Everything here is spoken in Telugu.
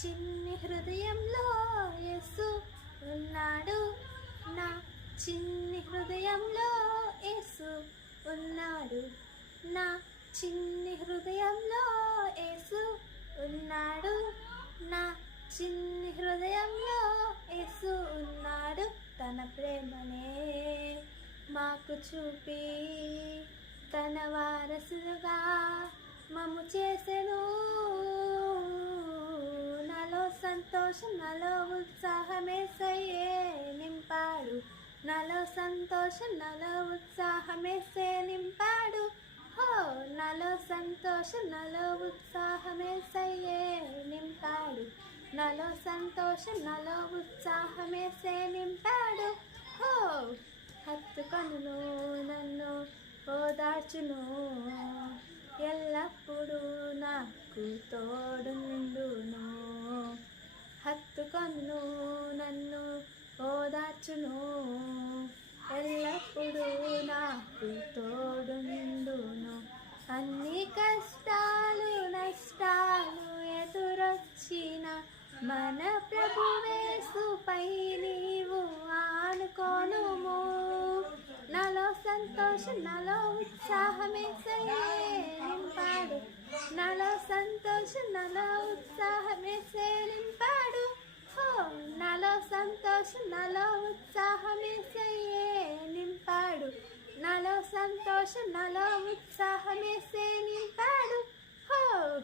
చిన్ని హృదయంలో యేసు ఉన్నాడు. నా చిన్ని హృదయంలో యేసు ఉన్నాడు. నా చిన్ని హృదయంలో యేసు ఉన్నాడు. నా చిన్ని హృదయంలో యేసు ఉన్నాడు. తన ప్రేమనే మాకు చూపి తన వారసులుగా మమ్ము చేసెను. నాలో సంతోషం నాలో ఉత్సాహమేసయ్యే నింపాడు. నాలో సంతోషం నాలో ఉత్సాహమేసే నింపాడు. హో నాలో సంతోషం నాలో ఉత్సాహమేసయ్యే నింపాడు. నాలో సంతోషం నాలో ఉత్సాహమేసే నింపాడు. హో హత్తుకొనును నన్ను ఓదార్చును. ఎల్లప్పుడూ నాకు తోడు నిండును. హత్తుకొను నన్ను ఓదార్చును. ఎల్లప్పుడూ నాకు తోడు నిండును. అన్ని కష్టాలు నష్టాలు ఎదురొచ్చిన మన ప్రభువేసుపై నీవు ఆనుకోనుము. నాలో సంతోషం నాలో ఉత్సాహమేసయ్యే నింపాడు. నాలో సంతోషం నాలో ఉత్సాహమేసే నింపాడు. హో నాలో సంతోషం నాలో ఉత్సాహమేసయ్యే నింపాడు. నాలో సంతోషం నాలో ఉత్సాహమేసే నింపాడు. హో